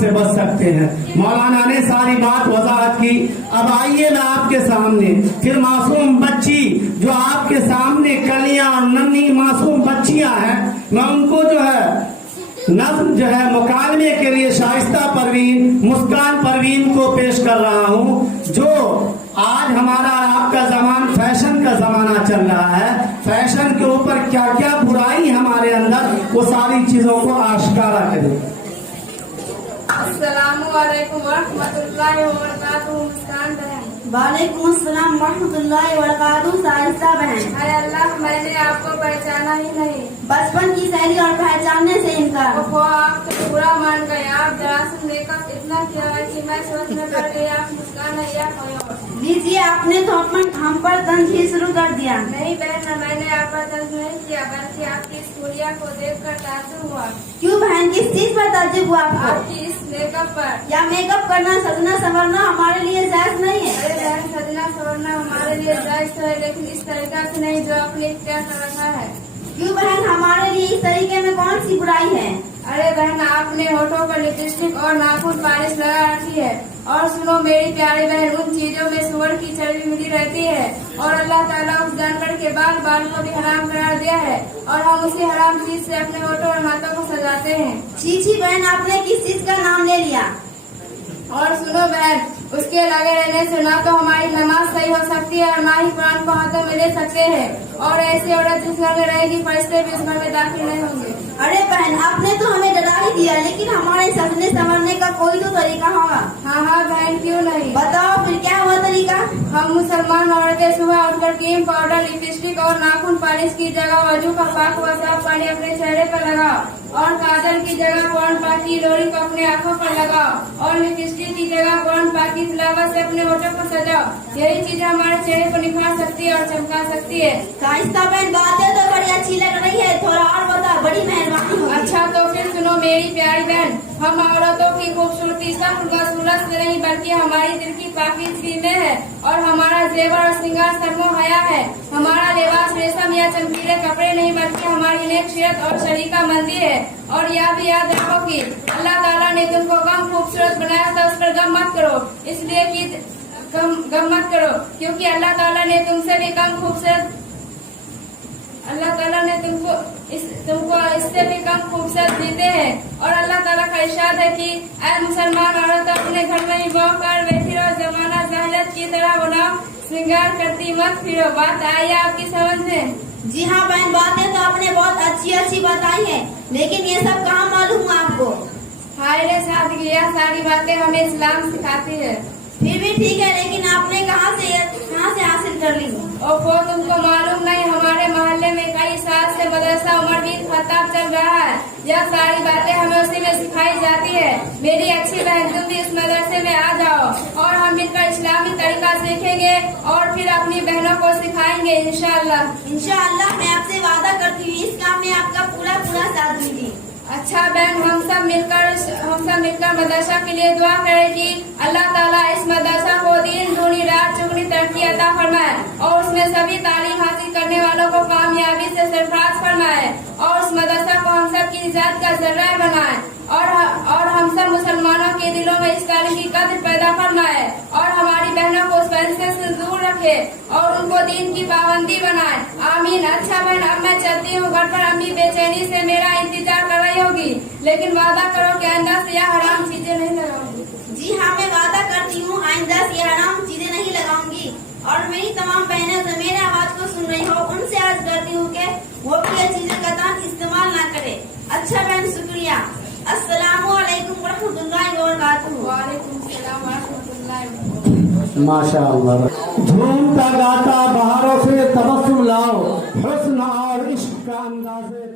से बच सकते हैं। मौलाना ने सारी बात वजाहत की। अब आइए मैं आपके सामने फिर मासूम बच्ची जो आपके सामने कलियां और नन्ही मासूम बच्चियां हैं, मैं उनको जो है नज्म जो है मुकालमे के लिए शाइस्ता परवीन, मुस्कान परवीन को पेश कर रहा हूँ। जो आज हमारा आपका जमाना फैशन का जमाना चल रहा है, फैशन के ऊपर क्या क्या बुराई हमारे अंदर, वो सारी चीजों को आश्कारा करें। अस्सलामुअलैकुम वरहमतुल्लाहि वबरकातुहू। मुस्कान बहन। वालेकुम अस्सलाम वरहमतुल्लाहि वबरकातुहू। साहिस्ता बहन। हाय अल्लाह, मैंने आपको पहचाना ही नहीं। बचपन की शैली और पहचानने से इनकार। वो आप तो बुरा मान गए। आप दरअसल मेकअप इतना किया है कि मैं सोच में पड़ गई आप मुस्कान है या कोई और। लीजिए, आपने तो हम पर तंज ही शुरू कर दिया। नहीं बहन, मैंने आप पर तंज नहीं किया, बल्कि आपकी इस हुलिया को देखकर ताज्जुब हुआ। क्यों बहन, किस चीज पर ताज्जुब हुआ आपको? आपकी इस मेकअप पर। या मेकअप करना, सजना संवरना हमारे लिए जायज नहीं है? अरे बहन, सजना संवरना हमारे लिए जायज है, लेकिन इस तरीका से नहीं जो आपने क्या कर रखा है। क्यों बहन, हमारे लिए इस तरीके में कौन सी बुराई है? अरे बहन, आपने होठों पर लिपस्टिक और नाखून पॉलिश लगा रखी है। और सुनो मेरी प्यारी बहन, उन चीजों में सुअर की चर्बी मिली रहती है और अल्लाह ताला उस जानवर के बाल को भी हराम करार दिया है, और हम उसी हराम चीज से अपने होठों और हाथों को सजाते हैं। छी बहन, आपने किस चीज का नाम ले लिया? और सुनो बहन, उसके लगे रहने से ना तो हमारी नमाज सही हो सकती है और ना ही कुरान को हाथों में ले सकते हैं। और ऐसी औरत जिस घर में रहेगी, फरिश्ते भी उस घर में दाखिल नहीं होंगे। अरे बहन, आपने तो हमें डरा ही दिया, लेकिन हमारे सजने संवरने का कोई तो तरीका होगा। हाँ बहन, क्यों नहीं। बताओ फिर क्या हुआ तरीका? हम मुसलमान औरतें सुबह उठकर क्रीम पाउडर, लिपस्टिक और नाखून पॉलिश की जगह वजू का पाक व साफ पानी अपने चेहरे पर लगाओ, और काजल की जगह कुरान पाक की लोरी को अपने आँखों पर लगाओ, और लिपस्टिक की जगह कुरान पाक की तिलावत से अपने होठों को सजाओ। यही चीजें हमारे चेहरे को निखार सकती है और चमका सकती है। साहिस्ता बहन, बातें तो बड़ी अच्छी लग रही है, थोड़ा और बता, बड़ी मेहरबानी होगी। अच्छा तो फिर सुनो मेरी प्यारी बहन, हम औरतों की खूबसूरती सिर्फ सूरत से नहीं बल्कि हमारी दिल की पाकीज़गी में है, और हमारा जेवर और श्रृंगार सरमो हया है। हमारा लिबास रेशम या चमकीले कपड़े नहीं बल्कि हमारी नेकशियत और शरीका मंदी है। और यह भी याद रखो कि अल्लाह ताला ने तुमको कम खूबसूरत बनाया था, उस पर गम मत करो, इसलिए कि गम मत करो, क्योंकि अल्लाह ताला ने तुमसे भी कम खूबसूरत, अल्लाह ताला ने तुमको इससे भी कम खूबसूरत देते हैं। और अल्लाह ताला का इरशाद है कि ऐ मुसलमान औरत, अपने घर में ही बौ कर बैठी रहो, जमाना जाहिलियत की तरह बनाओ, श्रृंगार करती मत फिरो। बात आई आपकी समझ में? जी हाँ बहन, बातें तो आपने बहुत अच्छी बताई है, लेकिन ये सब कहाँ मालूम हुआ आपको? हाय रे सादगी, यह सारी बातें हमें इस्लाम सिखाती है। फिर भी ठीक है, लेकिन आपने कहाँ से हासिल कर ली? ओफो, तुमको मालूम नहीं, हमारे मोहल्ले में कई साल से मदरसा उमर बिन खत्ताब चल रहा है। यह सारी बातें हमें उसी में सिखाई जाती है। मेरी अच्छी बहन, तुम भी इस मदरसे में आ जाओ और हम मिलकर इस्लामी तरीका सीखेंगे और फिर अपनी बहनों को सिखाएंगे इंशाअल्लाह। इंशाअल्लाह, मैं आपसे वादा करती हूँ इस काम में आपका पूरा साथ दूंगी। अच्छा बहन, हम सब मिलकर मदरसा के लिए दुआ करें कि अल्लाह ताला इस मदरसा को दिन दूनी रात चुगनी तरक्की अता फरमाए, और उसमें सभी तालीम हासिल करने वालों को कामयाबी से सरफराज फरमाए, और उस मदरसा को हम सब की निजात का जरिया बनाए, और हम सब मुसलमानों के दिलों में इस तालीम की कद्र पैदा फरमाए, और हमारी बहनों को उस फरिश्ते से दूर रखे और उनको दीन की पाबंदी बनाए। आमीन। अच्छा बहन, अब मैं चलती हूँ, घर पर अम्मी बेचैनी से मेरा इंतजार कर रही होगी, लेकिन वादा करो कि आइंदा से यह हराम चीजें नहीं लगाऊंगी। जी हाँ, मैं वादा करती हूँ आइंदा से हराम चीजें नहीं लगाऊंगी। और मेरी तमाम बहनें जो मेरे आवाज को सुन रही हो, उनसे अर्ज करती हूँ कि वो भी ये चीजें कतई इस्तेमाल न करे। अच्छा बहन, शुक्रिया। अस्सलामुअलैकुम वरहमतुल्लाहि वबरकातुहू। वालेकुम सलाम वरहमतुल्लाहि वबरकातुहू। माशाअल्लाह, झूमता गाता बहारों से तबस्सुम लाओ, हुस्न और इश्क का अंदाज़े